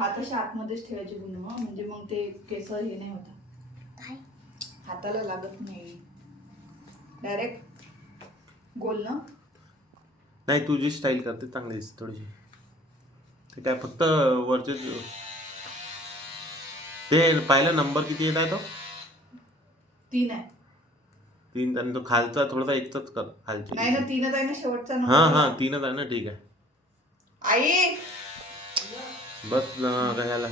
हात अशा आतमध्येच ठेवायचे गुण म्हणजे मग ते केस हे नाही होता. काय हाताला लागत नाही. डायरेक्ट गोल ना. नाही तुझी स्टाईल करते चांगली दिसते थोडीशी. ते काय फक्त वरचे ते पाहिलं नंबर किती येत आहे तो 3 आहे. 3 आणि तो खालचा थोडासा एकचाच कर खालची. नाही ना 3च आहे ना शेवटचा हा नंबर. हा 3च आहे ना. ठीक आहे आई बस ना कशाला.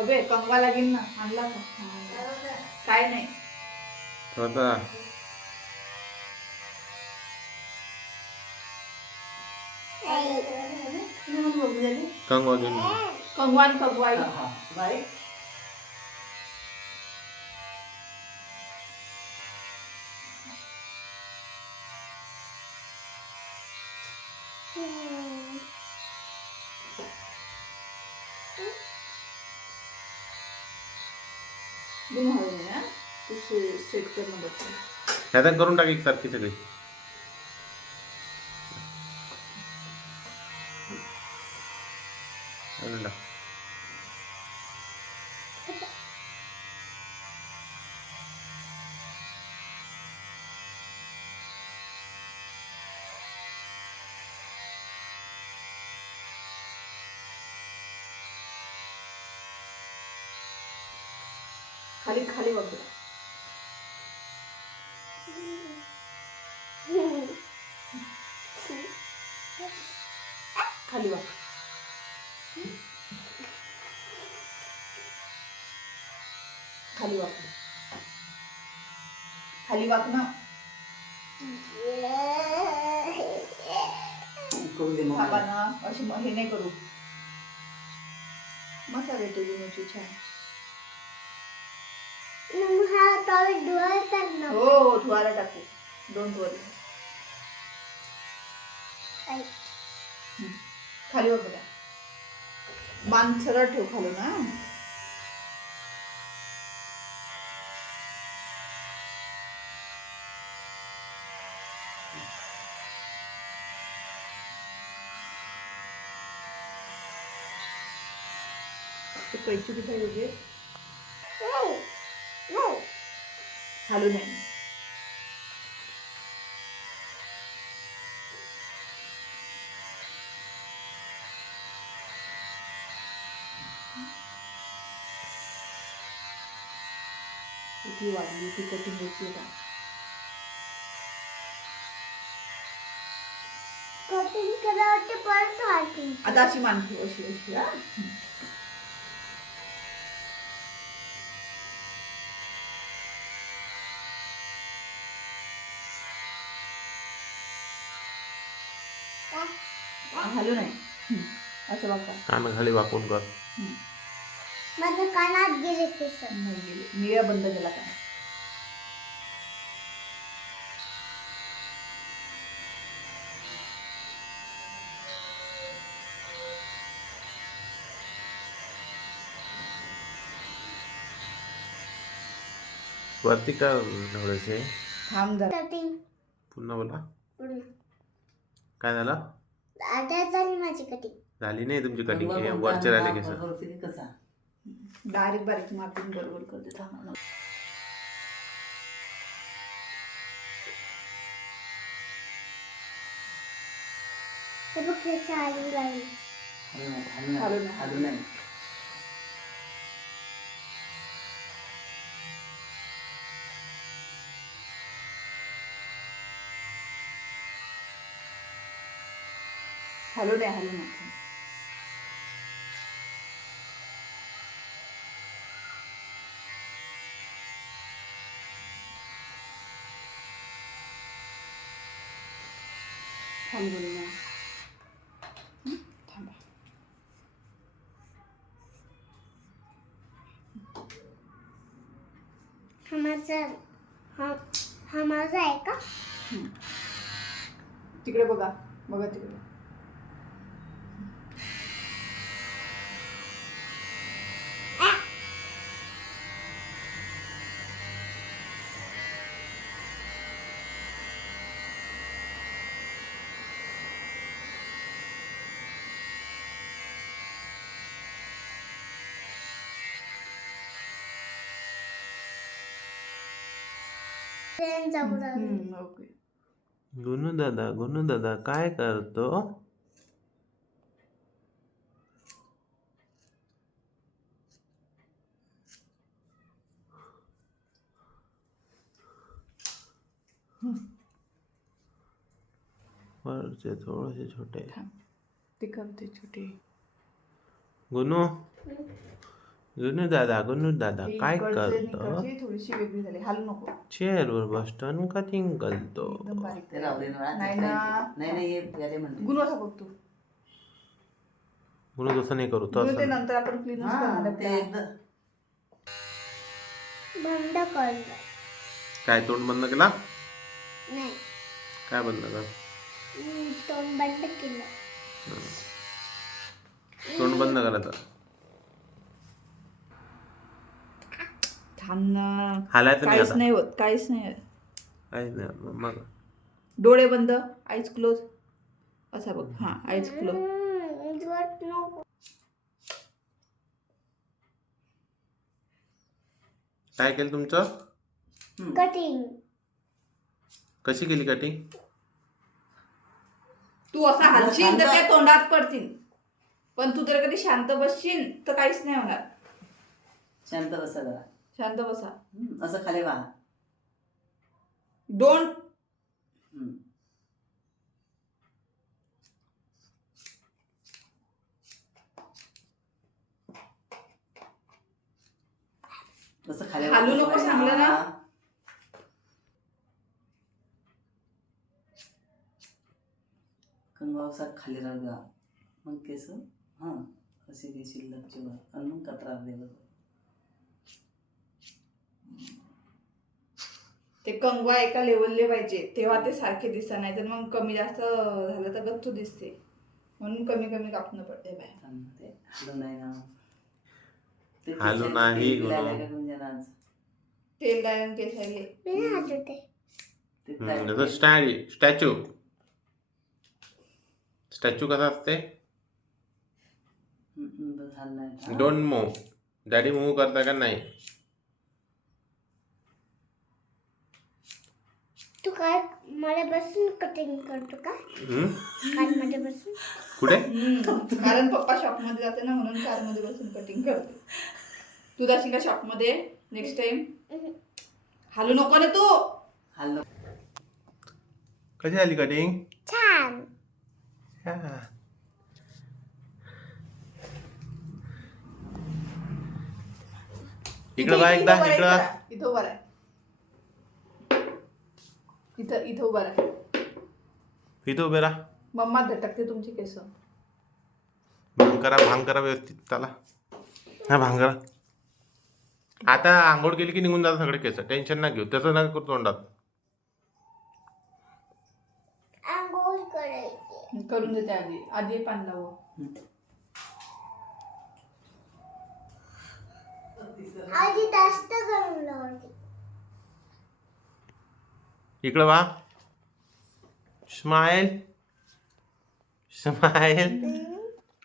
अबे कंगवा लागेल ना. आणला का? काय नाही. थोडासा कंगवा घेऊन ये. कंगवान कंगवाई. गुण हवे ना तू सेट करणं बघतो. ह्याचा करून टाक एक सारखी सगळी. करून टाक. खाली खाली बघ. खाली बघ. खाली वाक. खाली वाक ना. बाबा ना अशी हे नाही करू. मसाले तो गुणची छान. हो धुवायला टाकू. 2 धुवायला. खाली बघ बेटा. मान सरळ ठेव खाली ना. ते कैची कुठे आहे? हालू नाही. किती वाढली ती कटिंग होती का? कटिंग करावं ते परत वाटते. आता अशी मान ठेव अशी अशी. हा हालू नाही. असं बघा. कान खाली वाकून कर. माझ्या कानात गेले केस. नाही गेले. निळ्या बंद केला का? वरती का थोडेसे थांब जरा. कटिंग पुन्हा बोला. पूर्ण काय झालं? आता झाली माझी कटिंग. झाली नाही तुमची कटिंग. वरचे राहिले केस. बारीक बारीक मार्किंग बरोबर करते. थांब. हे बघ केस आली लागली. हालू नाही. हालू नाही. हालू नाही. थांबून ना. थांबा. हा माझा आहे का? तिकडे बघा. बघा तिकडे. ट्रेन जाऊ लागली. ओके. गुनू दादा काय करतो? वरचे थोडेसे छोटे. ते करते छोटी. गुनू दादा काय करतो? थोडीशी वेगळी झाली. हालू नको. चेअर वर बसतो आणि कटिंग करतो. एकदम बारीक. ते राहू दे ना. नाही ना. नाही हे याले म्हणते. गुण असा बघ तू. गुनू तसं नाही करू गुण ते तसं. नंतर आपण क्लीनच करणार ते आहे. एकदम बंद करलं. काय तोंड बंद केला? नाही, काय बंद कर? तोंड बंद केलं. तोंड बंद करायचं. थांब ना. हालायचं नाही काहीच आता. नाही होत. काहीच नाही. काहीच नाही मग. डोळे बंद. Eyes close. असा बघ. हा, आईज क्लोज. झोप नको. काय केलं तुमचं? कटिंग. कशी केली कटिंग? तू असा हालशील तर ते तोंडात पडतील. पण तू जर कधी शांत बसशील तर काहीच नाही होणार. शांत बसा जरा. शांत बसा. असं खाली वा. डोंट. असं खाली हालू नको सांगलं ना. कंगवा खाली राहू द्या. मग केस हां असे घेशील लक्षवर आणि मग कतरा दे. ते कंगवा एका लेवलले पाहिजे तेव्हा ते सारखे दिसतात. नाही तर मग कमी जास्त झालं तर गच्चू दिसते. म्हणून कमी कमी कापणं पडते बाय. ते हालू नाही ना. ते हालू केसाला नाही तेल गुनू. लावलंय का गुंजनाज? तेल डायन केसायले. मी नाही हसत आहे. ते काय- स्टॅच्यू कसा असते? बस झालं नाही का? Don't move. डॅडी मूव करता का नाही? तू काय मला बसून कटिंग करतो का? कारमध्ये बसून. कुठे? कारण पप्पा शॉपमध्ये जाते ना म्हणून कारमध्ये बसून कटिंग करते. तू जाशील का शॉपमध्ये नेक्स्ट टाइम? हालू नको ना तू. हल्लो. कशी झाली कटिंग? छान. इकडं बघा एकदा. इथं इकडं इथं उभा राहा. इथं उभा राहा. इथं उभे राहा. मम्मा झटकते तुमची केस. भांग करा व्यवस्थित त्याला. हा भांग करा. आता आंघोळ केली की निघून जातात सगळे केस. टेन्शन ना घेऊ. त्याचं नका करू तोंडात. आंघोळ करायची. करून देते आधी पाणी लावू. आधी जास्त गरम लावते. इकडं वा. स्माइल.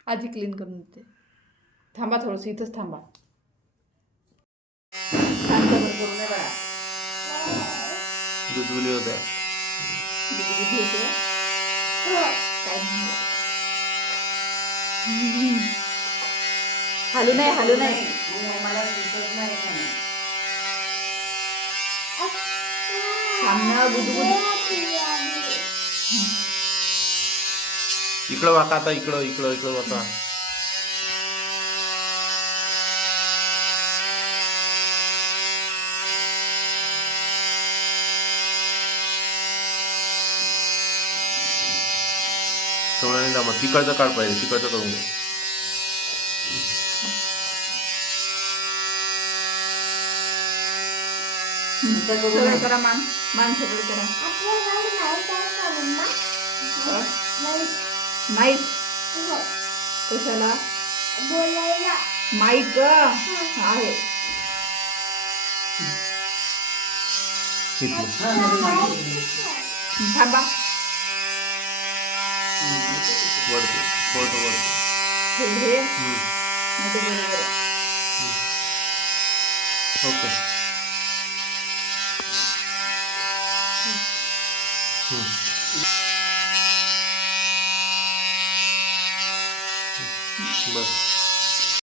आधी क्लीन करून देते. थांबा थोडंसं इथंच थांबा. शांत बस. करू नये बाळा. दुधुली होत्या. बुद्धी होते. हो. काय नाही. हालू नाही. मग मला दिसत नाही का नाही? थांबणं बुदबुद. इकडं वाका आता. इकडं वाका. तेवढं नाही जमत. तिकडचं काढ पाहिजे. तिकडचं करून घे. सगळं करा. मान सगळं करा. आपल्याला माहित आहे का मम्मा? माईक हो. कशाला? बोलायला. माईक आहे. थांबा. वरती. हे नाही तर बरोबर आहे. ओके. बस